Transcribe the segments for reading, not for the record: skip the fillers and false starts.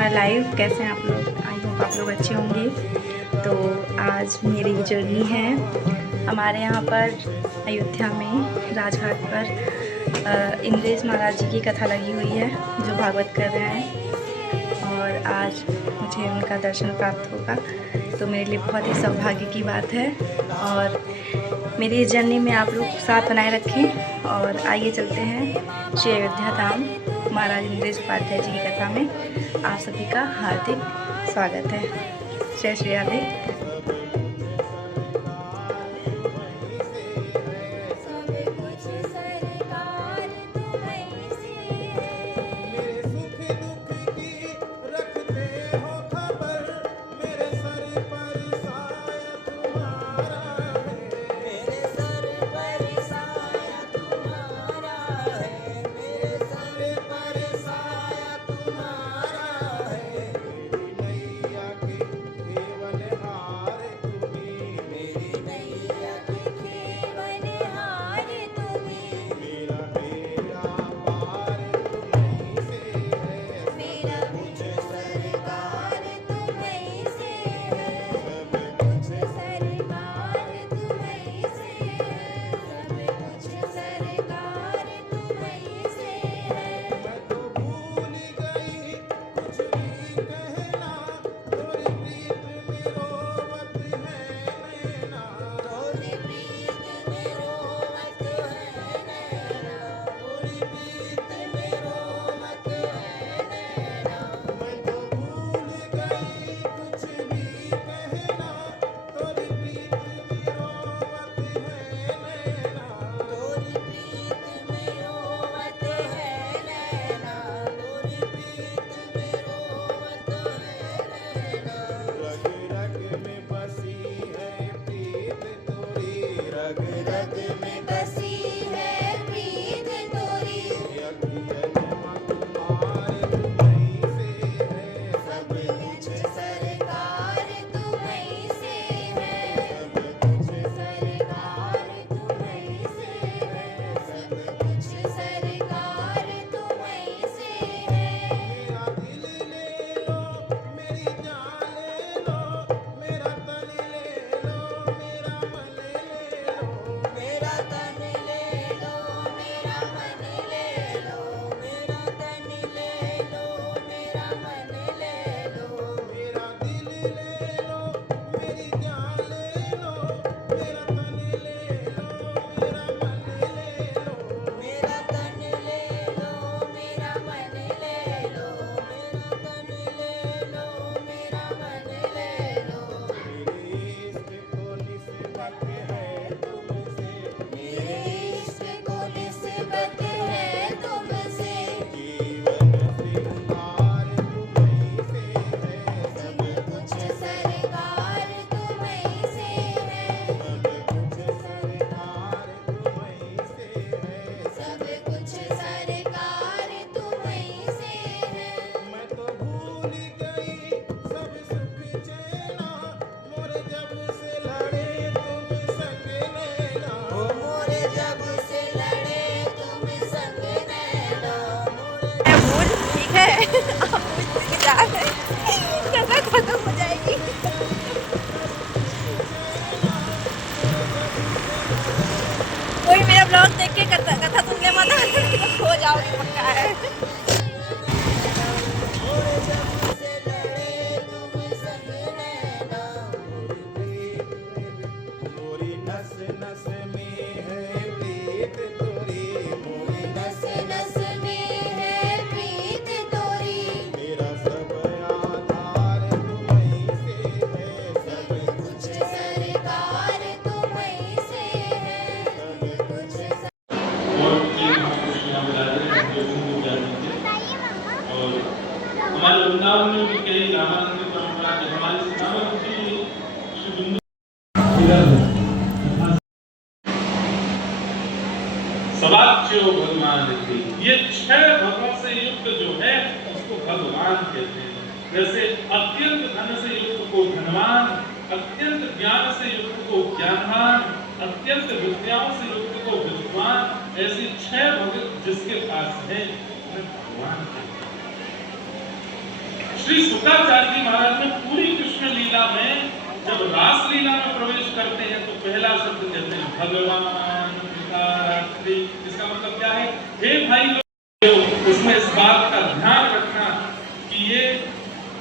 My life. कैसे हैं आप लोग? आई होप आप लोग अच्छे होंगे। तो आज मेरी जर्नी है हमारे यहाँ पर अयोध्या में राजघाट पर इंद्रेश महाराज जी की कथा लगी हुई है जो भागवत कर रहे हैं और आज मुझे उनका दर्शन प्राप्त होगा, तो मेरे लिए बहुत ही सौभाग्य की बात है। और मेरी इस जर्नी में आप लोग साथ बनाए रखें और आइए चलते हैं श्री अयोध्या धाम महाराज इंद्रेश उपाध्याय जी की कथा में। आप सभी का हार्दिक स्वागत है। जय श्री राधे। खत्म हो जाएगी। कोई मेरा ब्लॉग देख के कथा सुनने वाला हो जाओगे पक्का है। हमारे वृंदावन में भी कई रामानंद परंपरा के हमारे सवाच्यो भगवान थे। ये छह भगवान से युक्त जो है उसको भगवान कहते हैं। जैसे अत्यंत धन से युक्त को धनवान, अत्यंत ज्ञान से युक्त को ज्ञानवान, अत्यंत विद्याओं से युक्त को विद्वान, ऐसे छह भगत जिसके पास है भगवान। श्री शुक्राचार्य जी महाराज ने पूरी कृष्ण लीला में जब रास लीला में प्रवेश करते हैं तो पहला शब्द कहते हैं भगवान पिता रात्रि। इसका मतलब क्या है? हे भाई लोग, उसमें इस बात का ध्यान रखना कि ये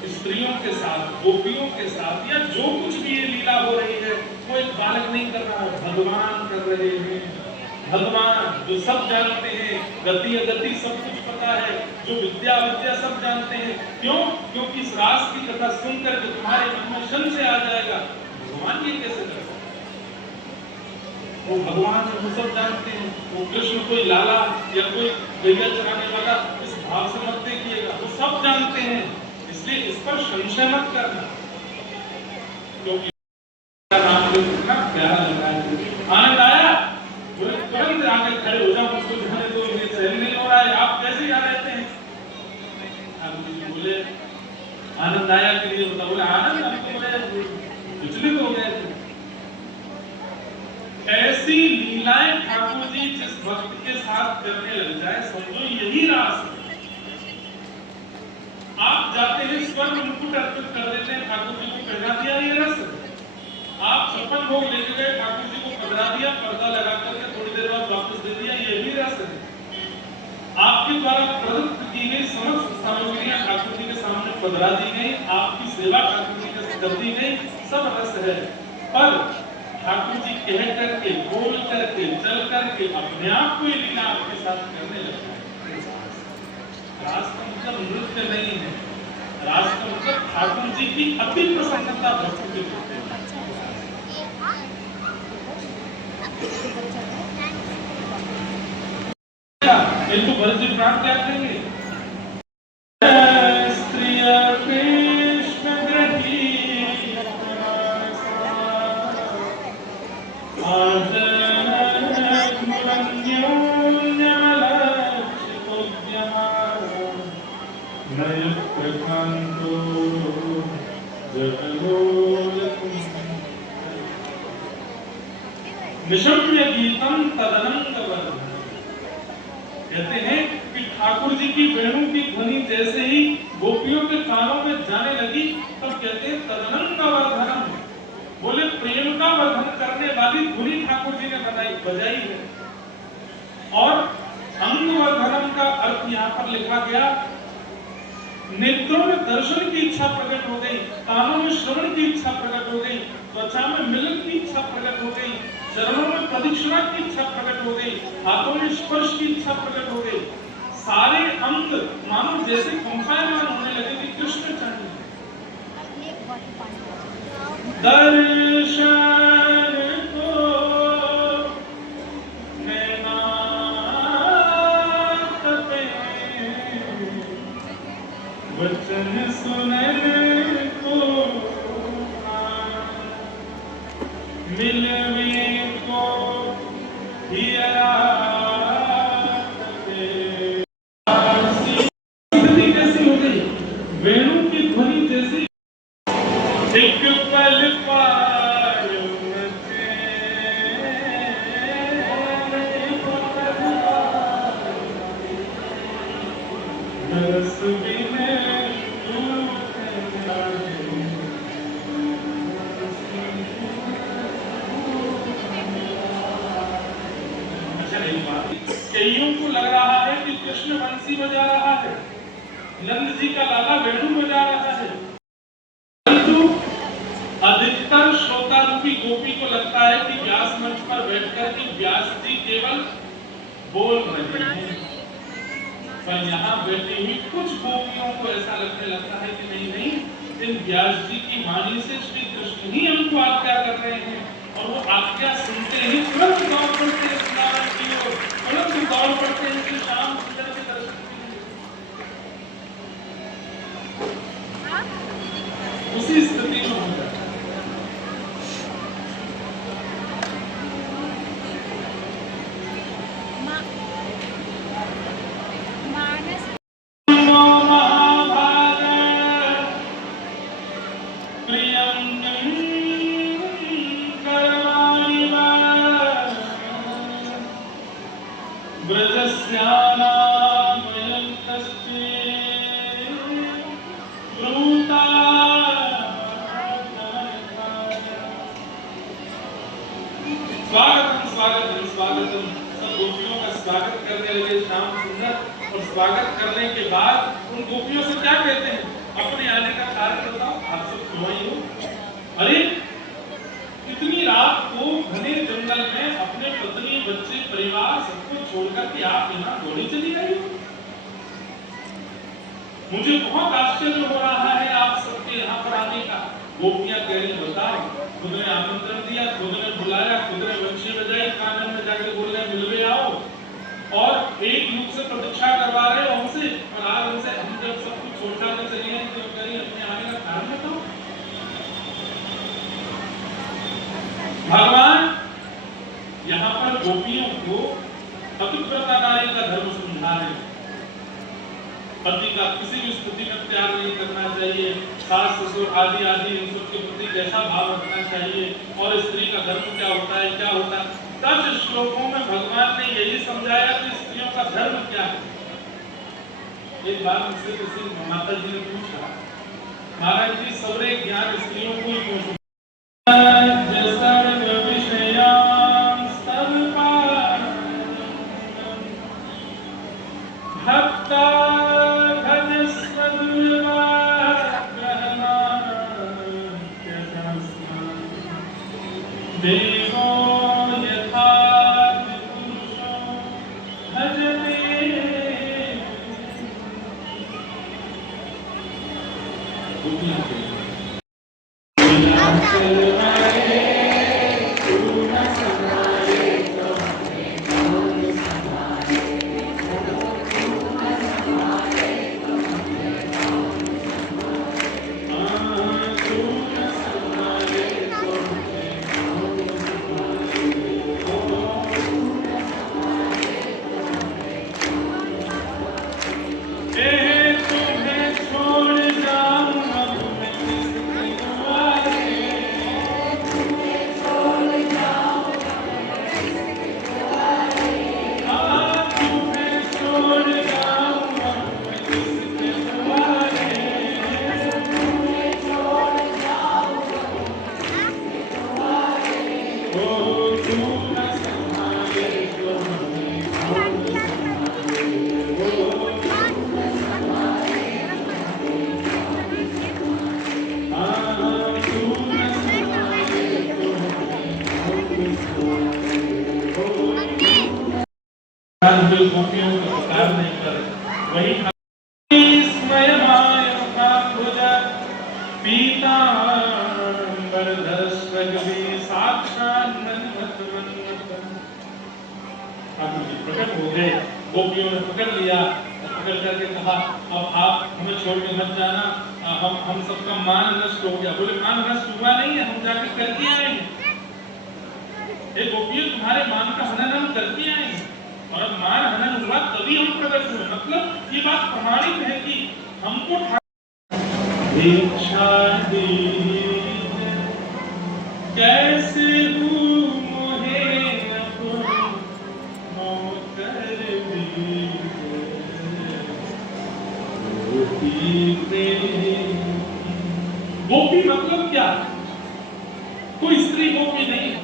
स्त्रियों के साथ, गोपियों के साथ, या जो कुछ भी ये लीला हो रही है वो एक बालक नहीं कर रहा है, भगवान कर रहे हैं। भगवान जो सब जानते हैं, गति अगति सब कुछ पता है, जो विद्या विद्या सब जानते हैं। क्यों? क्योंकि इस रास की कथा सुनकर के तुम्हारे मन में संशय आ जाएगा, भगवान ये कैसे कर सकते? वो भगवान है, वो सब जानते हैं। वो कृष्ण कोई लाला या कोई गैया चराने वाला इस भाव से मत देखिएगा, वो सब जानते हैं। इसलिए इस पर संशय मत करना, क्योंकि नाम कितना प्यारा लग रहा है। आनंद आया? तुरंत आके खड़े हो जाओ, मुझको जाने दो, ये सहन नहीं हो रहा है। आप कैसे यहाँ रहते हैं? आप बोले आनंद आया कि नहीं होता? बोले आनंद, हम तो बोले विचलित हो गए थे। ऐसी लीलाएं ठाकुर जी जिस भक्त के साथ करने लग जाए, समझो यही रास है। आप जाते हैं स्वर्ण मुकुट अर्पित कर देते हैं, ठाकुर जी को पहना दिया, ये रस है। आप छप्पन भोग लेके गए, ठाकुर जी को पधरा दिया, पर्दा लगा करके थोड़ी देर बाद वापस दे दिया, ये भी रस है। आपके द्वारा प्रदत्त की गई समस्त सामग्रियां ठाकुर जी के सामने पधरा दी गई, आपकी सेवा ठाकुर जी के कर दी गई, सब रस है। पर ठाकुर जी कह करके, बोल करके, चल करके अपने आप को ये लीला आपके साथ करने लगता है। रास का मतलब नृत्य नहीं है, रास का मतलब ठाकुर जी की अति प्रसन्नता भक्त के होते हैं। ये तो भरत जी प्राण त्याग देंगे। निशम्य गीतम तदनंतवर्धनम्। कहते हैं कि ठाकुर जी की वेणु की ध्वनि जैसे ही गोपियों के कानों में जाने लगी, तब कहते हैं तदनंतवर्धनम्। बोले प्रेम का वर्धन करने वाली ध्वनि ठाकुर जी ने बजाई है। और अंगवर्धनम का अर्थ यहाँ पर लिखा गया, नेत्रों में दर्शन की इच्छा प्रकट हो गई, कानों में श्रवण की इच्छा प्रकट हो गई, त्वचा में मिलन की इच्छा प्रकट हो गई, चरणों में प्रदक्षिणा की इच्छा प्रकट हो गई, हाथों में स्पर्श की इच्छा प्रकट हो गई। सारे अंग मानो जैसे कंपायमान होने लगे कि कृष्ण चाहिए। दर्शन वचन सुनने को मिलवे को हिया स्थिति कैसी हो गई? वेणु की ध्वनि जैसी। एक पल पायो रस बिने कईयों को लग रहा है कि कृष्ण बंसी बजा रहा है, नंद जी का लाला वेणु बजा रहा है, परंतु अधिकतर श्रोता रूपी गोपी को लगता है कि व्यास मंच पर बैठकर के व्यास जी केवल बोल रहे हैं। पर यहाँ बैठी हुई कुछ गोपियों को ऐसा लगने लगता है कि नहीं नहीं, इन व्यास जी की वाणी से श्री कृष्ण ही हमको आज्ञा कर रहे हैं। और वो आज्ञा सुनते ही तुरंत दौड़ पड़ते हैं वृंदावन की ओर, तुरंत दौड़ पड़ते हैं कि श्याम सुंदर के दर्शन के लिए। उसी स्थिति में हो जाता है। ब्रजस्यानामयं कश्चित् करने लगे श्याम सुंदर, और स्वागत करने के बाद उन गोपियों से क्या कहते हैं, अपने आने का कारण बताओ, आप सब क्यों आई हो? अरे इतनी रात को घने जंगल में अपने पत्नी बच्चे परिवार सबको छोड़कर के आप यहाँ दौड़ी चली गई हो? मुझे बहुत आश्चर्य हो रहा है आप सबके यहाँ पर आने का। गोपियां कह रही बताओ, खुद ने आमंत्रण दिया, खुद ने बुलाया, खुद ने बच्चे बजाई, कानन में जाके बोल रहे मिलवे आओ, और एक युग से प्रतीक्षा करवा रहे हो हमसे, और आज हमसे हम जब सब कुछ छोड़कर के चली गई तो कह रही अपने आने का कारण बताओ। भगवान यहाँ पर गोपियों को पतिव्रताकारी का धर्म समझा रहे हैं। पति का किसी भी स्थिति में त्याग नहीं करना चाहिए, सास ससुर आदि आदि इन सब के प्रति कैसा भाव रखना चाहिए, और स्त्री का धर्म क्या होता है, क्या होता है। 10 श्लोकों में भगवान ने यही समझाया कि स्त्रियों का धर्म क्या है। एक बार मुझसे किसी माता जी ने पूछा, महाराज जी सबरे ज्ञान स्त्रियों को ही पूछो, देवो यथा पुरुषो भजते। गोपियों को पुकार नहीं कर वही प्रकट हो गए। गोपियों ने पकड़ लिया, पकड़ करके कहा अब आप हमें छोड़ के मत जाना, हम सबका मान नष्ट हो गया। बोले मान नष्ट हुआ नहीं है, हम जाके करके आएंगे। ये गोपियों तुम्हारे मान का हनन हम करके आएंगे, और अब मान हनन हुआ तभी हम प्रकट हुए। मतलब ये बात प्रमाणित है कि हमको इच्छा कैसे गोपी मतलब क्या? कोई स्त्री गोपी नहीं है।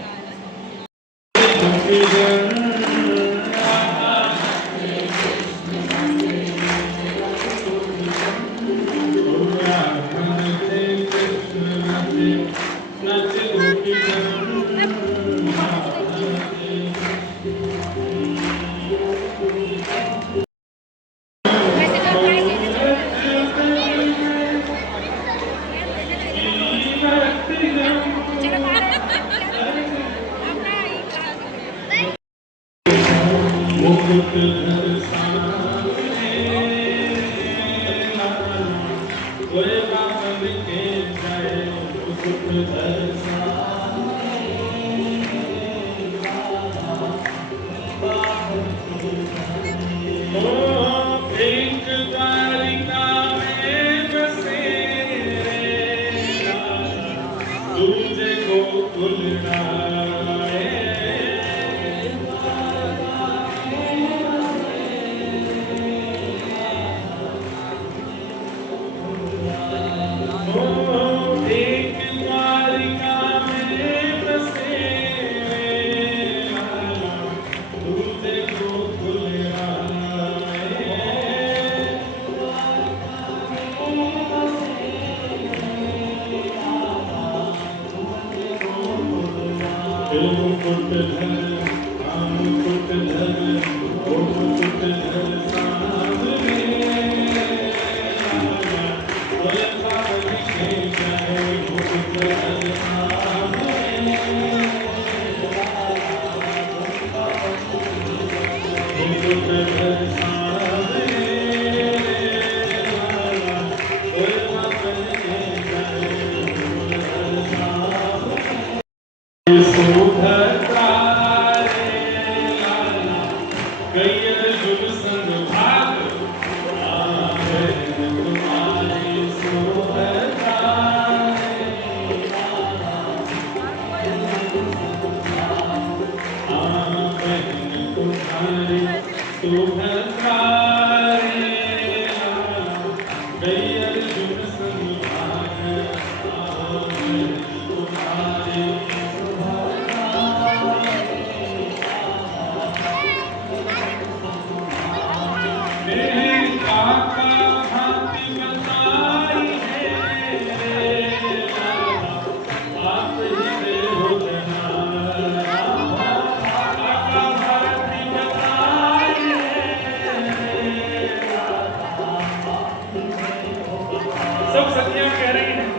सब सखियां कह रही हैं,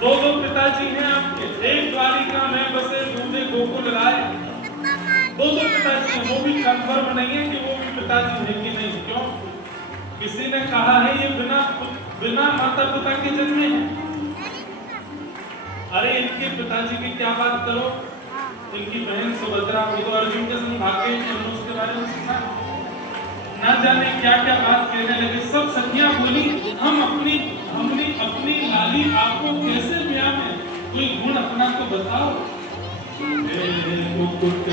दो दो पिताजी हैं आपके, एक द्वारिका में बसे दूधे गोकुल लाए। दो दो पिताजी हैं, वो भी कंफर्म नहीं है कि वो भी पिताजी है कि नहीं। क्यों? किसी ने कहा है ये बिना माता पिता के जन्मे हैं। अरे इनके पिताजी की क्या बात करो, इनकी बहन सुभद्रा को तो अर्जुन के संग भाग गई, हमने उसके बारे में सुना, ना जाने क्या क्या बात कहने लगे। सब सखियां बोली हम अपनी लाली आपको कैसे ब्याह में, कोई गुण अपना तो बताओ। मुकुट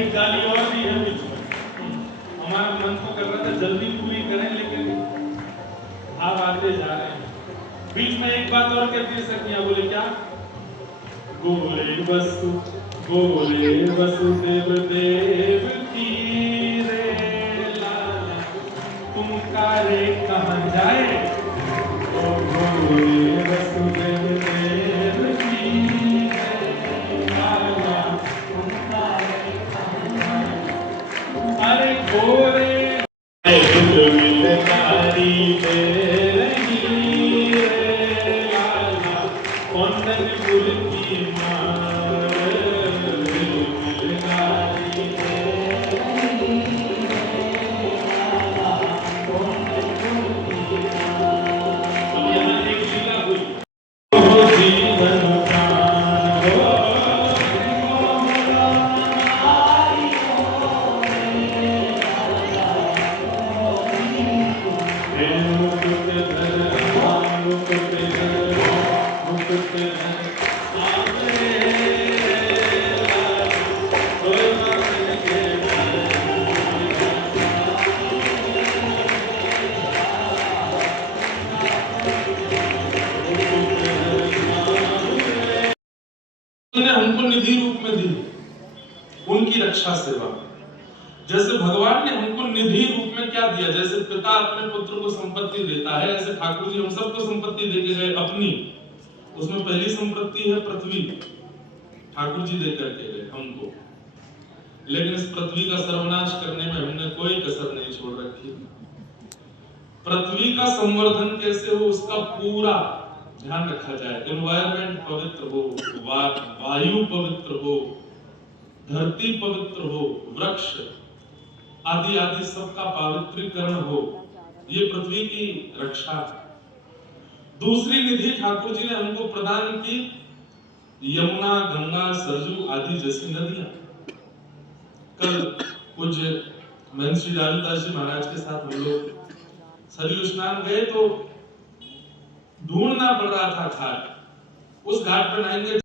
एक गाली और भी है बीच में। हमारा मन तो कर रहा था जल्दी पूरी करें, लेकिन आप आगे जा रहे हैं। बीच में एक बात और कहती सखियां, बोले क्या? बोले वसुदेव देव की रे लाला, तुम कारे कहाँ जाए? बोले वसुदेव देव की रे लाला, तुम कारे कहाँ जाए? अरे गोरे मिलकारी तेरी रे लाला, कौंडनपुर की माँ मिलकारी तेरी लाला, कौंडनपुर की माँ। अब यहाँ एक लीला हुई, जीवन प्राण ने हमको निधि रूप में दी, उनकी रक्षा सेवा। जैसे भगवान ने हमको निधि रूप में क्या दिया, जैसे पिता अपने पुत्र को संपत्ति देता है, ऐसे ठाकुर जी हम सबको संपत्ति देके गए अपनी। उसमें पहली संपत्ति है पृथ्वी, ठाकुर जी दे करके गए हमको। लेकिन इस पृथ्वी का सर्वनाश करने में हमने कोई कसर नहीं छोड़ रखी। पृथ्वी का संवर्धन कैसे हो उसका पूरा ध्यान रखा जाए। एनवायरमेंट पवित्र हो, वायु पवित्र हो, धरती पवित्र हो, वृक्ष आदि आदि सबका पवित्रीकरण हो, ये पृथ्वी की रक्षा है। दूसरी निधि ठाकुर जी ने हमको प्रदान की यमुना, गंगा, सरजू आदि जैसी नदियां। कल पूज्य महंत श्री लालदास जी महाराज के साथ हम लोग सरयू स्नान गए तो ढूंढना पड़ रहा था घाट, उस घाट पर नहाएंगे